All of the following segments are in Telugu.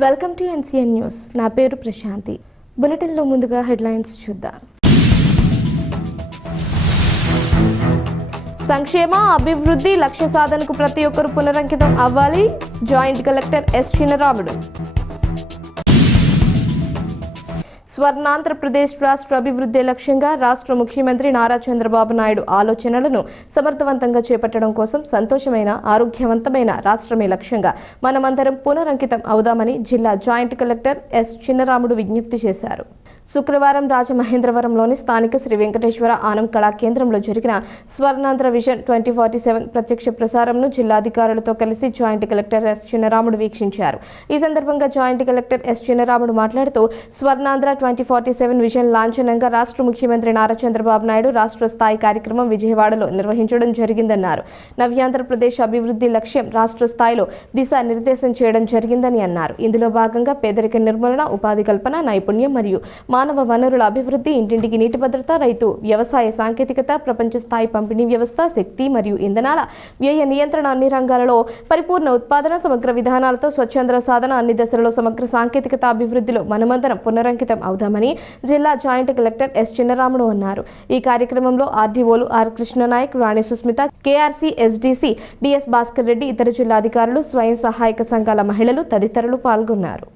Welcome to NCN news. నా పేరు ప్రశాంతి. బులెటిన్లో ముందుగా హెడ్లైన్స్ చూద్దాం. సంక్షేమ అభివృద్ధి లక్ష్య సాధనకు ప్రతి ఒక్కరు పునరంకితం అవ్వాలి. Joint collector S Chinnaramudu Swarnandhrapradesh రాష్ట్ర అభివృద్ధి లక్ష్యంగా రాష్ట్ర ముఖ్యమంత్రి నారా చంద్రబాబు నాయుడు ఆలోచనలను సమర్థవంతంగా చేపట్టడం కోసం సంతోషమైన ఆరోగ్యవంతమైన రాష్ట్రమే లక్ష్యంగా మనమందరం పునరంకితం అవుదామని జిల్లా జాయింట్ కలెక్టర్ ఎస్ చిన్నరాముడు విజ్ఞప్తి చేశారు. శుక్రవారం రాజమహేంద్రవరంలోని స్థానిక శ్రీ వెంకటేశ్వర ఆనం కళా కేంద్రంలో జరిగిన Swarnandhra vision twenty forty seven ప్రత్యక్ష ప్రసారంను జిల్లాధికారులతో కలిసి జాయింట్ కలెక్టర్ ఎస్ చిన్నరాముడు వీక్షించారు. ఈ సందర్భంగా జాయింట్ కలెక్టర్ ఎస్ చిన్నరాముడు మాట్లాడుతూ Swarnandhra twenty forty seven vision లాంఛనంగా రాష్ట్ర ముఖ్యమంత్రి నారా చంద్రబాబు నాయుడు రాష్ట్ర స్థాయి కార్యక్రమం విజయవాడలో నిర్వహించడం జరిగిందన్నారు. నవ్యాంధ్రప్రదేశ్ అభివృద్ధి లక్ష్యం రాష్ట్ర స్థాయిలో దిశానిర్దేశం చేయడం జరిగిందని అన్నారు. ఇందులో భాగంగా పేదరిక నిర్మూలన ఉపాధి కల్పన నైపుణ్యం మరియు మానవ వనరుల అభివృద్ధి ఇంటింటికి నీటి భద్రత రైతు వ్యవసాయ సాంకేతికత ప్రపంచ స్థాయి పంపిణీ వ్యవస్థ శక్తి మరియు ఇంధనాల వ్యయ నియంత్రణ అన్ని రంగాలలో పరిపూర్ణ ఉత్పాదన సమగ్ర విధానాలతో స్వచ్ఛంద సాధన అన్ని దశలలో సమగ్ర సాంకేతికత అభివృద్ధిలో మనమందరం పునరంకితం అవుదామని జిల్లా జాయింట్ కలెక్టర్ ఎస్ చిన్నరాముడు అన్నారు. ఈ కార్యక్రమంలో ఆర్డీఓలు R Krishna Naik Rani Susmitha KRC SDC DS Bhaskar Reddy ఇతర జిల్లాధికారులు స్వయం సహాయక సంఘాల మహిళలు తదితరులు పాల్గొన్నారు.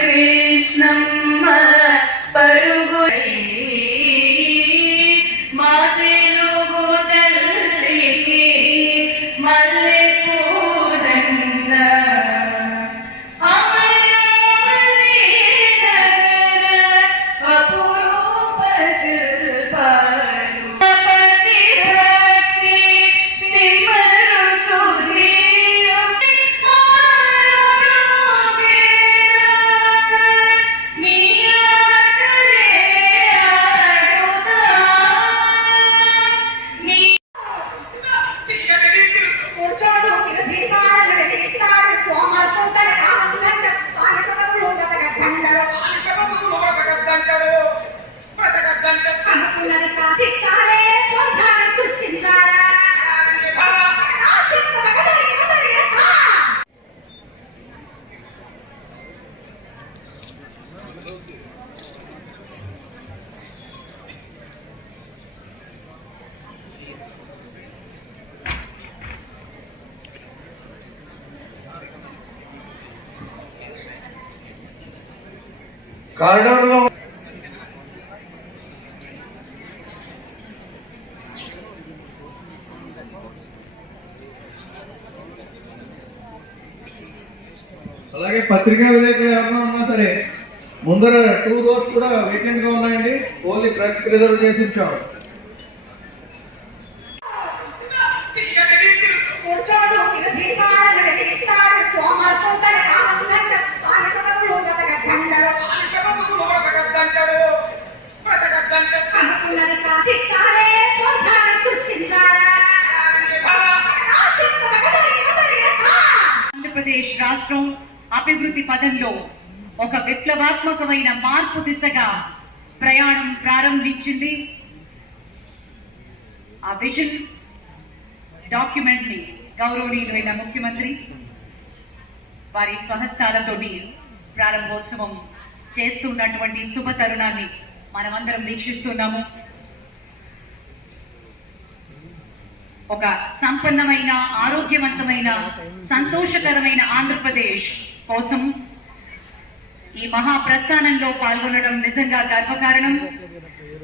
കൃഷ്ണം പരുകുടൈ മാതേ కారిడార్లో అలాగే పత్రికా విలేకరులు ఎవరైనా ఉన్నా సరే ముందర టూ రోడ్స్ కూడా వేకెంట్గా ఉన్నాయండి. ఓన్లీ ప్రెస్ రిజర్వ్ చేసి ఉంచాం ఆంధ్రప్రదేశ్ రాష్ట్రం అభివృద్ధి పదంలో ఒక విప్లవాత్మకమైన మార్పు దిశగా ప్రయాణం ప్రారంభించింది. ఆ విజన్ డాక్యుమెంట్ని గౌరవనీయులైన ముఖ్యమంత్రి వారి స్వహస్తాలతోటి ప్రారంభోత్సవం చేస్తున్నటువంటి శుభ తరుణాన్ని మనమందరం వీక్షిస్తున్నాము. ఒక సంపన్నమైన ఆరోగ్యవంతమైన సంతోషకరమైన ఆంధ్రప్రదేశ్ కోసం ఈ మహా ప్రస్థానంలో పాల్గొనడం నిజంగా గర్వకారణం.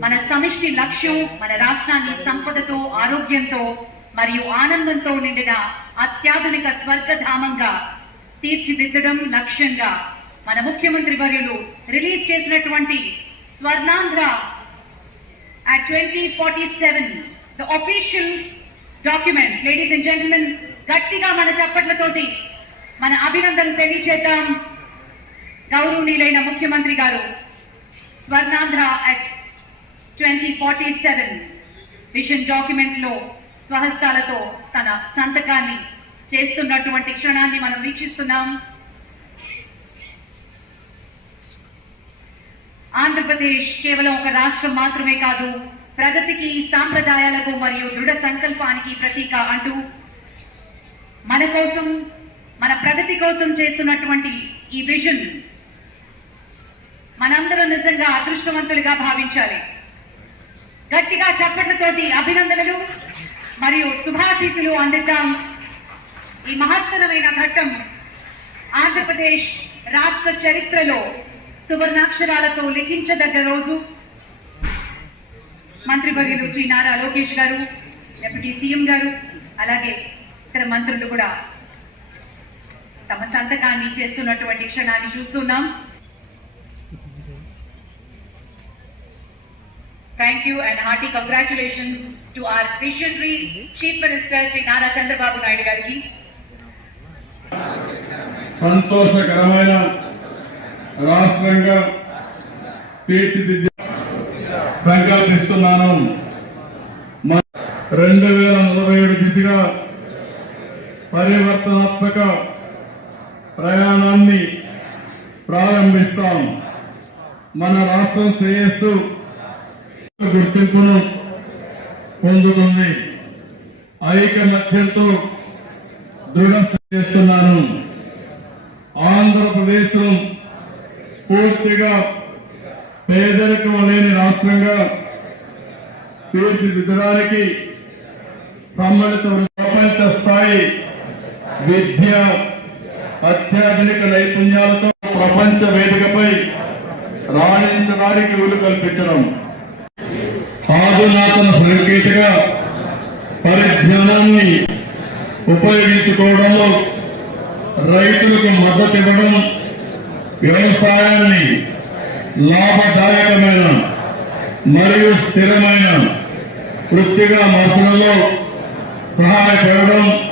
మన సమిష్టి లక్ష్యం మన రాష్ట్రాన్ని సంపదతో ఆరోగ్యంతో మరియు ఆనందంతో నిండిన అత్యాధునిక స్వర్గధామంగా తీర్చిదిద్దడం లక్ష్యంగా మన ముఖ్యమంత్రి వర్యులు రిలీజ్ చేసినటువంటి Swarnandhra. Twenty forty seven the official document. Ladies and gentlemen గట్టిగా మన చప్పట్లతోటి మన అభినందనలు తెలియజేద్దాం గౌరవనీయులైన ముఖ్యమంత్రి గారు Swarnandhra at twenty forty seven mission డాక్యుమెంట్లో స్వహస్తాలతో తన సంతకాన్ని చేస్తున్నటువంటి క్షణాన్ని మనం వీక్షిస్తున్నాం. ఆంధ్రప్రదేశ్ కేవలం ఒక రాష్ట్రం మాత్రమే కాదు ప్రగతికి సాంప్రదాయాలకు మరియు దృఢ సంకల్పానికి ప్రతీక అంటూ మన కోసం మన ప్రగతి కోసం చేస్తున్నటువంటి ఈ విజన్ మనందరం నిజంగా అదృష్టవంతులుగా భావించాలి. గట్టిగా చప్పట్లతోటి అభినందనలు మరియు శుభాశీసులు అందిద్దాం. ఈ మహత్తరమైన ఘట్టం ఆంధ్రప్రదేశ్ రాష్ట్ర చరిత్రలో సువర్ణాక్షరాలతో లిఖించదగ్గ రోజు. మంత్రి భగీరు శ్రీ నారా లోకేష్ గారు డిప్యూటీ సీఎం గారు అలాగే ఇతర మంత్రులు కూడా తమ సంతకాన్ని చేస్తున్నటువంటి క్షణాన్ని చూస్తున్నాం. Thank you and hearty congratulations to our visionary chief minister Shri Nara Chandrababu Naidu గారికి. సంతోషకరమైన రాష్ట్రంగా తీర్చిదిద్ది సంకల్పిస్తున్నాను రెండు వేల నలభై ఏడు దిశగా పరివర్తనాత్మక ప్రయాణాన్ని ప్రారంభిస్తాం. మన రాష్ట్రం శ్రేయస్సు గుర్తింపును పొందుతుంది. ఐకమత్యంతో దృఢ చేస్తున్నాను. ఆంధ్రప్రదేశ్ పూర్తిగా పేదరికం లేని రాష్ట్రంగా తీర్చిదిద్దడానికి సంబంధిత ప్రపంచ స్థాయి విద్య అత్యాధునిక నైపుణ్యాలతో ప్రపంచ వేదికపై రాణించడానికి వీలు కల్పించడం. ఆధునాతన సాంకేతిక పరిజ్ఞానాన్ని ఉపయోగించుకోవడంలో రైతులకు మద్దతు ఇవ్వడం వ్యవసాయాన్ని లాభదాయకమైన మరియు స్థిరమైన వృత్తిగా మార్చడంలో సహాయపడడం